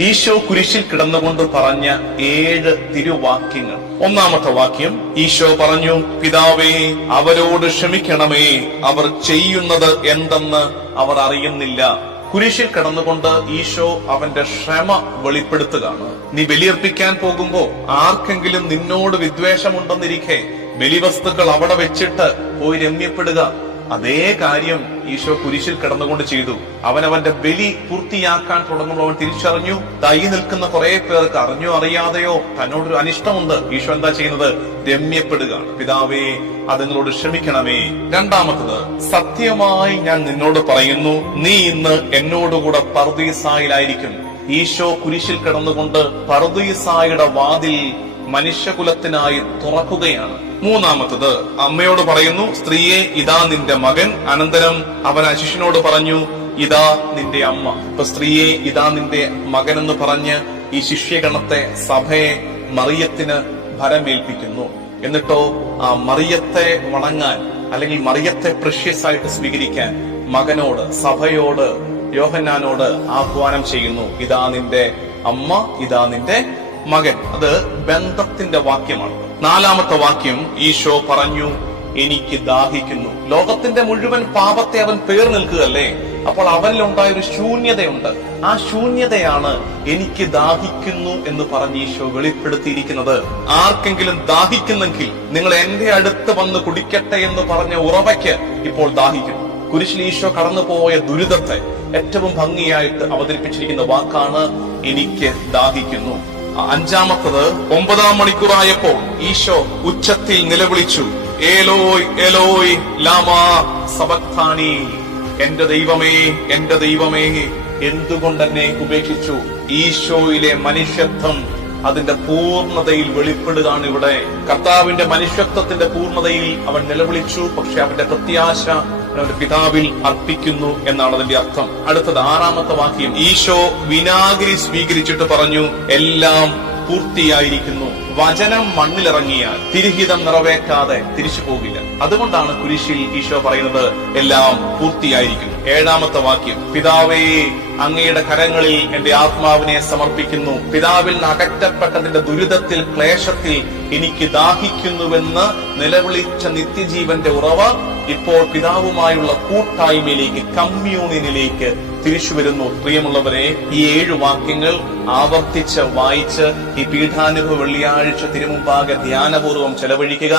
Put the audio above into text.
ഈശോ കുരിശിൽ കിടന്നുകൊണ്ട് പറഞ്ഞ ഏഴ് തിരുവാക്യങ്ങൾ. ഒന്നാമത്തെ വാക്യം ഈശോ പറഞ്ഞു പിതാവേ അവരോട് ക്ഷമിക്കണമേ. അവർ ചെയ്യുന്നത് എന്തെന്ന് അവർ അറിയുന്നില്ല. കുരിശിൽ കിടന്നുകൊണ്ട് ഈശോ അവന്റെ ക്ഷമ വെളിപ്പെടുത്തുകയാണ്. നീ ബലിയർപ്പിക്കാൻ പോകുമ്പോ ആർക്കെങ്കിലും നിന്നോട് വിദ്വേഷമുണ്ടെന്നിരിക്കെ ബലിവസ്തുക്കൾ അവിടെ വെച്ചിട്ട് പോയി രമ്യപ്പെടുക. അതേ കാര്യം ഈശോ കുരിശിൽ കിടന്നുകൊണ്ട് ചെയ്തു. അവൻ അവന്റെ ബലി പൂർത്തിയാക്കാൻ തുടങ്ങുമ്പോൾ അവൻ തിരിച്ചറിഞ്ഞു. തൈ നിൽക്കുന്ന കുറെ പേർക്ക് അറിഞ്ഞോ അറിയാതെയോ തന്നോടൊരു അനിഷ്ടമുണ്ട്. ഈശോ എന്താ ചെയ്യുന്നത്? രമ്യപ്പെടുക പിതാവേ അത് നിങ്ങളോട് ക്ഷമിക്കണമേ. രണ്ടാമത്തത് സത്യമായി ഞാൻ നിന്നോട് പറയുന്നു നീ ഇന്ന് എന്നോടുകൂടെ പർദീസായിലായിരിക്കും ഈശോ കുരിശിൽ കിടന്നുകൊണ്ട് പർദീസായുടെ വാതിൽ മനുഷ്യകുലത്തിനായി തുറക്കുകയാണ്. മൂന്നാമത്തത് അമ്മയോട് പറയുന്നു സ്ത്രീയെ ഇതാ നിന്റെ മകൻ. അനന്തരം അവൻ അശിഷ്യനോട് പറഞ്ഞു ഇതാ നിന്റെ അമ്മ. ഇപ്പൊ സ്ത്രീയെ ഇതാ നിന്റെ മകൻ എന്ന് പറഞ്ഞ് ഈ ശിഷ്യഗണത്തെ സഭയെ മറിയത്തിന് ഭരമേൽപ്പിക്കുന്നു. എന്നിട്ടോ ആ മറിയത്തെ വണങ്ങാൻ അല്ലെങ്കിൽ മറിയത്തെ പ്രഷ്യസ് ആയിട്ട് സ്വീകരിക്കാൻ മകനോട് സഭയോട് യോഹന്നാനോട് ആഹ്വാനം ചെയ്യുന്നു ഇതാ നിന്റെ അമ്മ ഇതാ നിന്റെ മകൻ. അത് ബന്ധത്തിന്റെ വാക്യമാണ്. നാലാമത്തെ വാക്യം ഈശോ പറഞ്ഞു എനിക്ക് ദാഹിക്കുന്നു. ലോകത്തിന്റെ മുഴുവൻ പാപത്തെ അവൻ പേർ നിൽക്കുകയല്ലേ? അപ്പോൾ അവനിലുണ്ടായ ഒരു ശൂന്യതയുണ്ട്. ആ ശൂന്യതയാണ് എനിക്ക് ദാഹിക്കുന്നു എന്ന് പറഞ്ഞ് ഈശോ വെളിപ്പെടുത്തിയിരിക്കുന്നത്. ആർക്കെങ്കിലും ദാഹിക്കുന്നെങ്കിൽ നിങ്ങൾ എന്റെ അടുത്ത് വന്ന് കുടിക്കട്ടെ എന്ന് പറഞ്ഞ ഉറവയ്ക്ക് ഇപ്പോൾ ദാഹിക്കുന്നു കുരിശിൽ ഈശോ കടന്നുപോയ ദുരിതത്തെ ഏറ്റവും ഭംഗിയായിട്ട് അവതരിപ്പിച്ചിരിക്കുന്ന വാക്കാണ് എനിക്ക് ദാഹിക്കുന്നു. അഞ്ചാമത്തത് ഒമ്പതാം മണിക്കൂറായപ്പോൾ ഈശോ ഉച്ചത്തിൽ നിലവിളിച്ചു ഏലോയ് ഏലോയ് ലാമാ സബക്താനി എന്റെ ദൈവമേ എന്റെ ദൈവമേ എന്തുകൊണ്ടെന്നെ ഉപേക്ഷിച്ചു? ഈശോയിലെ മനുഷ്യത്വം അതിന്റെ പൂർണതയിൽ വെളിപ്പെടുകയാണ് ഇവിടെ. കർത്താവിന്റെ മനുഷ്യത്വത്തിന്റെ പൂർണതയിൽ അവൻ നിലവിളിച്ചു പക്ഷെ അവന്റെ പ്രത്യാശ അവന്റെ പിതാവിൽ അർപ്പിക്കുന്നു എന്നാണ് അതിന്റെ അർത്ഥം. അടുത്തത് ആറാമത്തെ വാക്യം. ഈശോ വിനാഗിരി സ്വീകരിച്ചിട്ട് പറഞ്ഞു എല്ലാം പൂർത്തിയായിരിക്കുന്നു. വചനം മണ്ണിലിറങ്ങിയാൽ തിരുഹിതം നിറവേറ്റാതെ തിരിച്ചു പോകില്ല. അതുകൊണ്ടാണ് കുരിശിൽ ഈശോ പറയുന്നത് എല്ലാം പൂർത്തിയായിരിക്കുന്നു. ഏഴാമത്തെ വാക്യം. പിതാവേ അങ്ങയുടെ കരങ്ങളിൽ എന്റെ ആത്മാവിനെ സമർപ്പിക്കുന്നു. പിതാവിൽ നിന്ന് അകറ്റപ്പെട്ടതിന്റെ ദുരിതത്തിൽ ക്ലേശത്തിൽ എനിക്ക് ദാഹിക്കുന്നുവെന്ന് നിലവിളിച്ച നിത്യജീവന്റെ ഉറവ ഇപ്പോൾ പിതാവുമായുള്ള കൂട്ടായ്മയിലേക്ക് കമ്മ്യൂണിനിലേക്ക് തിരിച്ചു വരുന്നു പ്രിയമുള്ളവരെ ഈ ഏഴ് വാക്യങ്ങൾ ആവർത്തിച്ച് വായിച്ച് ഈ പീഠാനുഭവ വെള്ളിയാഴ്ച തിരുമുമ്പാകെ ധ്യാനപൂർവം ചെലവഴിക്കുക.